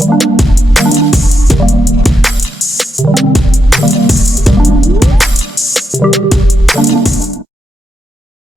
Hello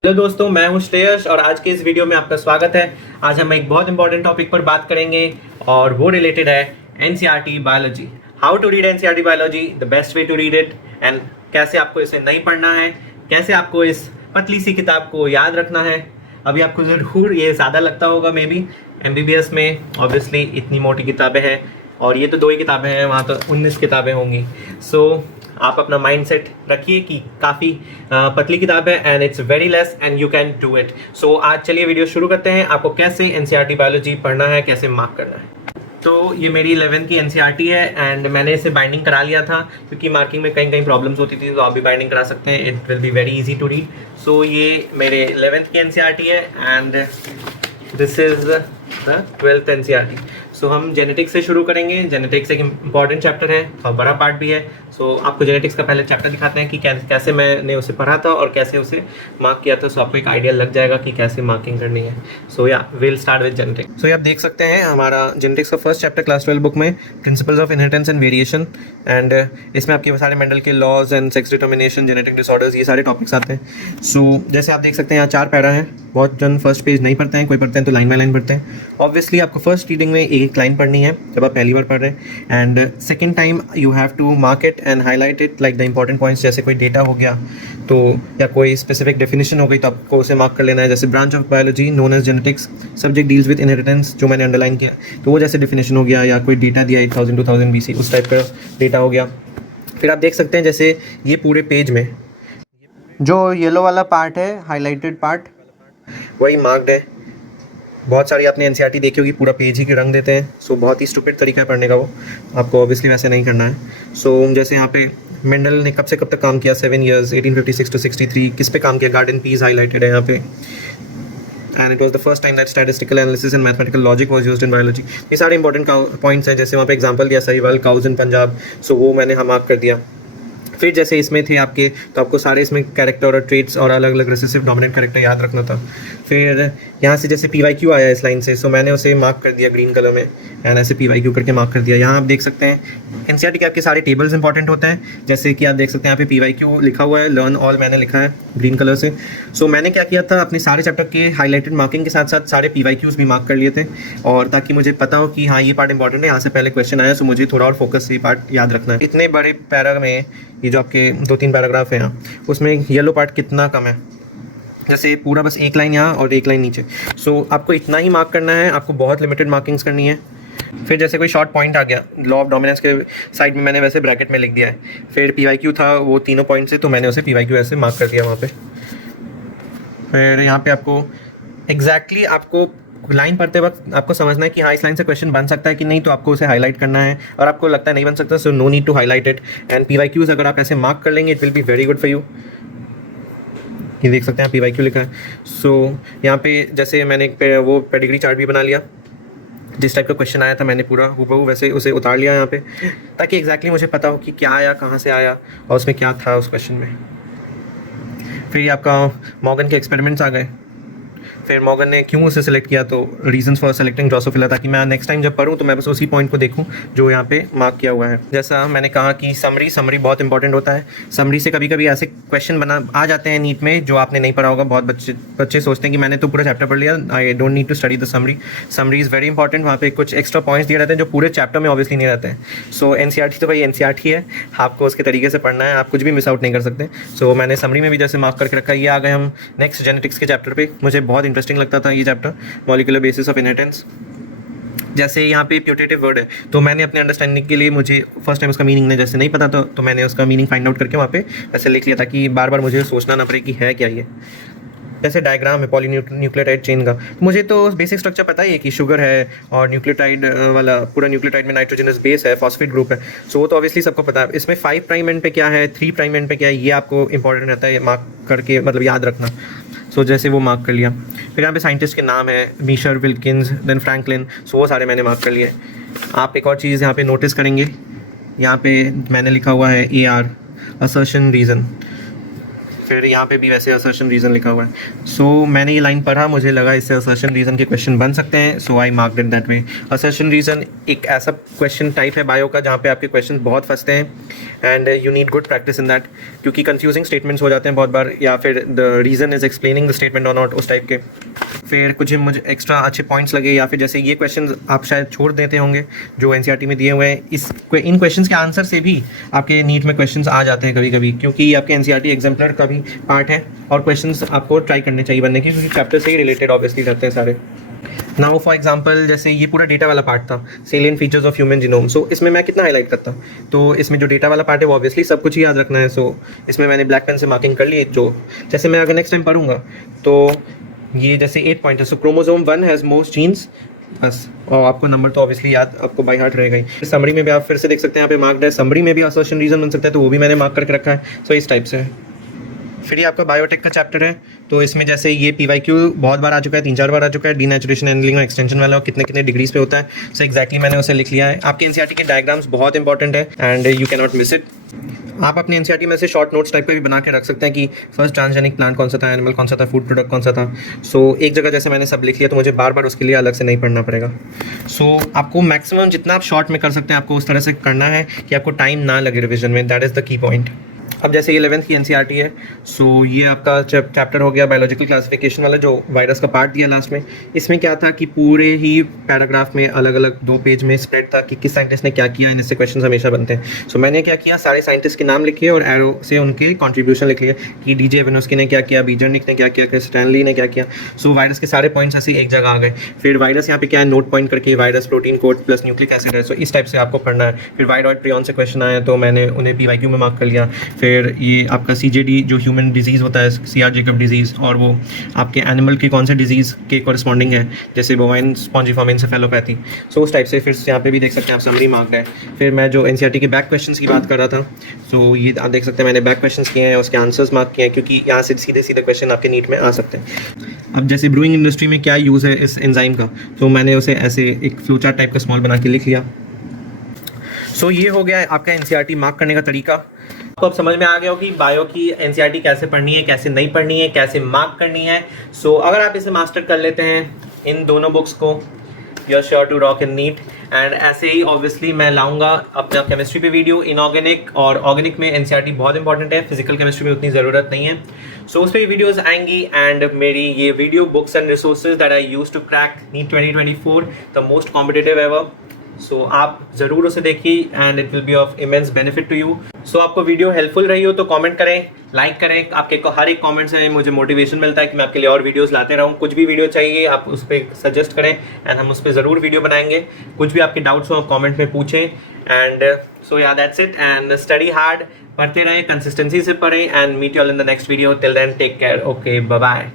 दोस्तों, मैं हूं श्रेयस और आज के इस वीडियो में आपका स्वागत है। आज हम एक बहुत इंपॉर्टेंट टॉपिक पर बात करेंगे और वो रिलेटेड है NCERT biology. How to read NCERT biology, the best way to read it, and कैसे आपको इसे नहीं पढ़ना है, कैसे आपको इस पतली सी किताब को याद रखना है। अभी आपको ज़रूर ये ज़्यादा लगता होगा, मे बी एमबीबीएस में ऑब्वियसली इतनी मोटी किताबें हैं और ये तो 2 ही किताबें हैं, वहाँ तो 19 किताबें होंगी। सो आप अपना माइंड सेट रखिए कि काफ़ी पतली किताब है and it's very less and you can do it. So आज चलिए वीडियो शुरू करते हैं। आपको कैसे एनसीईआरटी बायोलॉजी पढ़ना है, कैसे मार्क करना है। तो ये मेरी 11th की एनसीईआरटी है एंड मैंने इसे बाइंडिंग करा लिया था क्योंकि मार्किंग में कहीं कहीं प्रॉब्लम्स होती थी, तो आप भी बाइंडिंग करा सकते हैं। It will be very easy to read. So ये मेरे 11th की एनसीईआरटी है and this is the 12th NCERT. So हम जेनेटिक्स से शुरू करेंगे। जेनेटिक्स एक इंपॉर्टेंट चैप्टर है और बड़ा पार्ट भी है। सो आपको जेनेटिक्स का पहले चैप्टर दिखाते हैं कि कैसे मैंने उसे पढ़ा था और कैसे उसे मार्क किया था। सो आपको एक आइडिया लग जाएगा कि कैसे मार्किंग करनी है। So I will start with genetics. So आप देख सकते हैं हमारा जेनेटिक्स का फर्स्ट चैप्टर क्लास 12 बुक में principles of inheritance and variation, and इसमें आपके सारे मेंडल के laws and sex determination, genetic disorders, ये सारे टॉपिक्स आते हैं। सो जैसे आप देख सकते हैं यहाँ 4 पैरा हैं। बहुत जन फर्स्ट पेज नहीं पढ़ते हैं, कोई पढ़ते हैं तो लाइन बाय लाइन पढ़ते हैं। ऑब्वियसली आपको फर्स्ट रीडिंग में एक लाइन पढ़नी है जब आप पहली बार पढ़ रहे हैं, and second time you have to mark it and highlight it like the important points. जैसे कोई डेटा हो गया तो या कोई स्पेसिफिक डेफिनेशन हो गई तो आपको उसे मार्क कर लेना है। जैसे branch of biology known as genetics, subject deals with inheritance, जो मैंने अंडरलाइन किया, तो वो जैसे डेफिनेशन हो गया, या कोई डेटा दिया 8000 2000 BC उस टाइप का डेटा हो गया। फिर आप देख सकते हैं जैसे ये पूरे पेज में जो येलो वाला पार्ट है, हाईलाइटेड पार्ट, वही मार्क्ड है। बहुत सारी आपने एनसीईआरटी देखी होगी, पूरा पेज ही के रंग देते हैं। सो बहुत ही स्टूपिड तरीका है पढ़ने का, वो आपको ऑब्वियसली वैसे नहीं करना है। सो जैसे यहाँ पे मेंडल ने कब से कब तक काम किया, 7 years 1856 to 63। किस पे काम किया, गार्डन पीस हाईलाइटेड है यहाँ पे, and it was the first time that statistical analysis and mathematical logic was used in biology. ये सारे इंपॉर्टेंट पॉइंट्स हैं। जैसे वहाँ पे एग्जाम्पल दिया सहीवाल काउज इन पंजाब, सो वो मैंने हम मार्क कर दिया। फिर जैसे इसमें थे आपके, तो आपको सारे इसमें कैरेक्टर और ट्रेट्स और अलग अलग रिसेसिव डोमिनेंट कैरेक्टर याद रखना था। फिर यहाँ से जैसे PYQ आया इस लाइन से, सो मैंने उसे मार्क कर दिया ग्रीन कलर में, एंड ऐसे PYQ करके मार्क कर दिया। यहाँ आप देख सकते हैं एनसीईआरटी के आपके सारे टेबल्स इंपॉर्टेंट होते हैं। जैसे कि आप देख सकते हैं यहाँ पे PYQ लिखा हुआ है, लर्न ऑल मैंने लिखा है ग्रीन कलर से। सो मैंने क्या किया था, अपने सारे चैप्टर के हाईलाइटेड मार्किंग के साथ साथ सारे PYQs भी मार्क कर लिए थे, और ताकि मुझे पता हो कि हाँ ये पार्ट इंपॉर्टेंट है, यहाँ से पहले क्वेश्चन आया, सो मुझे थोड़ा और फोकस से ये पार्ट याद रखना है। इतने बड़े पैरा में ये जो आपके 2-3 पैराग्राफ हैं यहाँ, उसमें येलो पार्ट कितना कम है, जैसे पूरा बस एक लाइन यहाँ और एक लाइन नीचे। सो आपको इतना ही मार्क करना है, आपको बहुत लिमिटेड मार्किंग्स करनी है। फिर जैसे कोई शॉर्ट पॉइंट आ गया, लॉ ऑफ डोमिनेंस के साइड में मैंने वैसे ब्रैकेट में लिख दिया है। फिर PYQ था वो तीनों पॉइंट से, तो मैंने उसे PYQ ऐसे मार्क कर दिया वहाँ पे। फिर यहाँ पे आपको एग्जैक्टली आपको लाइन पढ़ते वक्त आपको समझना है कि हाँ इस लाइन से क्वेश्चन बन सकता है कि नहीं, तो आपको उसे हाईलाइट करना है, और आपको लगता है नहीं बन सकता, so no need to highlight it. And PYQs अगर आप ऐसे मार्क कर लेंगे, it will be very good for you. ये देख सकते हैं PYQ लिखा है। सो यहाँ पे जैसे मैंने वो पेडिग्री चार्ट भी बना लिया, जिस टाइप का क्वेश्चन आया था मैंने पूरा हूबहू वैसे उसे उतार लिया यहाँ पे, ताकि एग्जैक्टली मुझे पता हो कि क्या आया, कहाँ से आया और उसमें क्या था उस क्वेश्चन में। फिर ये आपका मॉर्गन के एक्सपेरिमेंट्स आ गए। फिर मॉर्गन ने क्यों उसे सेलेक्ट किया, तो रीजंस फॉर सेलेक्टिंग ड्रोसोफिला, ताकि मैं नेक्स्ट टाइम जब पढ़ूँ तो मैं बस उसी पॉइंट को देखूँ जो यहाँ पे मार्क किया हुआ है। जैसा मैंने कहा कि समरी बहुत इंपॉर्टेंट होता है। समरी से कभी कभी ऐसे क्वेश्चन आ जाते हैं नीट में जो आपने नहीं पढ़ा होगा। बहुत बच्चे सोचते हैं कि मैंने तो पूरा चैप्टर पढ़ लिया, I don't need to study the summary. Summary is very important. वहाँ पे कुछ एक्स्ट्रा पॉइंट्स दिए रहते हैं जो पूरे चैप्टर में ऑब्वियसली नहीं रहते हैं। सो एनसीईआरटी तो भाई एनसीईआरटी है, आपको उसके तरीके से पढ़ना है, आप कुछ भी मिस आउट नहीं कर सकते। सो मैंने समरी में भी जैसे मार्क करके रखा है। ये आ गए हम नेक्स्ट जेनेटिक्स के चैप्टर पे। मुझे बहुत इंटरेस्टिंग लगता था ये chapter, molecular basis of inheritance. जैसे यहाँ पे प्यूटेटिव वर्ड है, तो मैंने अपने अंडरस्टैंडिंग के लिए, मुझे फर्स्ट टाइम उसका मीनिंग जैसे नहीं पता था, तो मैंने उसका मीनिंग फाइंड आउट करके वहाँ पे ऐसे लिख लिया, ताकि बार बार मुझे सोचना ना पड़े कि है क्या ये। जैसे डायग्राम है पॉलीन्यूक्लियोटाइड चेन का, मुझे तो बेसिक स्ट्रक्चर पता ही है कि शुगर है और न्यूक्लियोटाइड वाला पूरा न्यूक्लियोटाइड में नाइट्रोजनस बेस है, फॉस्फेट ग्रुप है। सो वो तो ऑब्वियसली सबको पता है। इसमें 5 प्राइम एंड पे क्या है, 3 प्राइम एंड पे क्या है, ये आपको इंपॉर्टेंट रहता है मार्क करके, मतलब याद रखना। सो जैसे वो मार्क कर लिया। फिर यहाँ पे साइंटिस्ट के नाम है, मीशर, विल्किंस, देन फ्रैंकलिन, सो वो सारे मैंने मार्क कर लिए। आप एक और चीज़ यहाँ पे नोटिस करेंगे, यहाँ पे मैंने लिखा हुआ है AR, असर्शन रीज़न। फिर यहाँ पे भी वैसे असर्शन रीज़न लिखा हुआ है। सो मैंने ये लाइन पढ़ा, मुझे लगा इससे असर्शन रीज़न के क्वेश्चन बन सकते हैं, so I marked it that way. Assertion reason एक ऐसा क्वेश्चन टाइप है बायो का जहाँ पे आपके क्वेश्चन बहुत फंसते हैं and you need good practice in that, क्योंकि कंफ्यूजिंग स्टेटमेंट्स हो जाते हैं बहुत बार, या फिर the reason is explaining the statement और नॉट, उस टाइप के। फिर कुछ मुझे एक्स्ट्रा अच्छे पॉइंट्स लगे, या फिर जैसे ये क्वेश्चन आप शायद छोड़ देते होंगे जो एनसीईआरटी में दिए हुए हैं, इन क्वेश्चंस के आंसर से भी आपके नीट में क्वेश्चंस आ जाते हैं कभी कभी, क्योंकि ये आपके एनसीईआरटी एग्जाम्पलर का भी पार्ट है और क्वेश्चंस आपको ट्राई करने चाहिए बनने के, क्योंकि चैप्टर से ही रिलेटेड ऑब्वियसली रहते हैं सारे। नाउ फॉर एग्जांपल जैसे ये पूरा डेटा वाला पार्ट था, salient features of human genome, so इसमें मैं कितना हाईलाइट करता हूँ, तो इसमें जो डेटा वाला पार्ट है वो ऑब्वियसली सब कुछ ही याद रखना है। सो इसमें मैंने ब्लैक पेन से मार्किंग कर ली, जो जैसे मैं अगर नेक्स्ट टाइम पढ़ूंगा तो ये जैसे 8 पॉइंट है, सो क्रोमोसोम 1 हैज़ मोस्ट जीन्स, बस, और आपको नंबर तो ऑब्वियसली याद आपको बाय हार्ट रहेगा ही। समरी में भी आप फिर से देख सकते हैं यहाँ पे मार्क्ड है, समरी में भी असर्शन रीज़न बन सकता है, तो वो भी मैंने मार्क करके रखा है। सो इस टाइप से है। फिर ये आपका बायोटेक का चैप्टर है, तो इसमें जैसे ये PYQ बहुत बार आ चुका है, 3-4 बार आ चुका है, डीनेचुरेशन, एंगलिंग और एक्सटेंशन वाला, और कितने कितने डिग्रीज पे होता है। सो एक्जैक्टली मैंने उसे लिख लिया है। आपके एनसीईआरटी के डायग्राम्स बहुत इंपॉर्टेंट है and you can not miss it. आप अपने एनसीईआरटी में से शॉर्ट नोट्स टाइप का भी बना के रख सकते हैं कि फर्स्ट ट्रांसजेनिक प्लांट कौन सा था, एनिमल कौन सा था, फूड प्रोडक्ट कौन सा था। सो एक जगह जैसे मैंने सब लिख लिया, तो मुझे बार बार उसके लिए अलग से नहीं पढ़ना पड़ेगा। सो आपको मैक्सिमम जितना आप शॉर्ट में कर सकते हैं आपको उस तरह से करना है कि आपको टाइम ना लगे रिविजन में, that is the key point. अब जैसे 11th की एनसीईआरटी है, सो ये आपका चैप्टर हो गया बायोलॉजिकल क्लासिफिकेशन वाला, जो वायरस का पार्ट दिया लास्ट में। इसमें क्या था कि पूरे ही पैराग्राफ में अलग अलग 2 पेज में स्प्रेड था कि किस साइंटिस्ट ने क्या किया, इनसे क्वेश्चन हमेशा बनते हैं। सो मैंने क्या किया, सारे साइंटिस्ट के नाम लिखे और एरो से उनके कॉन्ट्रीब्यूशन लिख लिया कि DJ एवेनोस्की ने क्या किया, बीजरनिक ने क्या किया, क्रिस स्टैनली ने क्या किया। सो वायरस के सारे पॉइंट्स ऐसे एक जगह आ गए। फिर वायरस यहाँ पे क्या है, नोट पॉइंट करके virus protein code plus nucleic acid है। सो इस टाइप से आपको पढ़ना है। फिर वायरॉइड प्रियॉन से क्वेश्चन आया, तो मैंने उन्हें PYQ में मार्क कर लिया। फिर ये आपका CJD जो ह्यूमन डिजीज़ होता है, CR जेकब डिजीज़, और वो आपके एनिमल की कौन से डिजीज़ के कॉरस्पॉन्डिंग है, जैसे बोवाइन स्पॉन्जिफॉर्म इंसेफेलोपैथी। सो उस टाइप से फिर यहाँ पे भी देख सकते हैं आप, समरी मार्क्ड है। फिर मैं जो एनसीईआरटी के बैक क्वेश्चंस की बात कर रहा था, सो ये आप देख सकते हैं मैंने बैक क्वेश्चंस किए हैं, उसके आंसर्स मार्क किए हैं, क्योंकि यहाँ से सीधे सीधे क्वेश्चन आपके नीट में आ सकते हैं। अब जैसे ब्रूइंग इंडस्ट्री में क्या यूज़ है इस एंजाइम का, तो मैंने उसे ऐसे एक फ्लो चार्ट टाइप का स्मॉल बना के लिख लिया। सो ये हो गया आपका एनसीईआरटी मार्क करने का तरीका। आपको अब समझ में आ गया हो कि बायो की एनसीईआरटी कैसे पढ़नी है, कैसे नहीं पढ़नी है, कैसे मार्क करनी है। सो अगर आप इसे मास्टर कर लेते हैं इन दोनों बुक्स को, you are sure to rock in NEET. And ऐसे ही ऑब्वियसली मैं लाऊंगा अपना केमिस्ट्री पे वीडियो, इनऑर्गेनिक और ऑर्गेनिक में एनसीईआरटी बहुत इंपॉर्टेंट है, फिजिकल केमिस्ट्री में उतनी ज़रूरत नहीं है। सो उस पर भी वीडियोज़ आएंगी। एंड मेरी ये video books and resources that I use to crack NEET 2024 the most competitive ever. So आप ज़रूर उसे देखिए and it will be of immense benefit to you. So आपको वीडियो हेल्पफुल रही हो तो कमेंट करें, लाइक करें। आपके हर एक कमेंट से मुझे मोटिवेशन मिलता है कि मैं आपके लिए और वीडियोस लाते रहूं। कुछ भी वीडियो चाहिए आप उस पर सजेस्ट करें एंड हम उस पर ज़रूर वीडियो बनाएंगे। कुछ भी आपके डाउट्स हो आप कमेंट में पूछें। And so yeah that's it, and study hard, पढ़ते रहें, कंसिस्टेंसी से पढ़ें, and meet you all in the next video. Till then take care, okay, bye bye.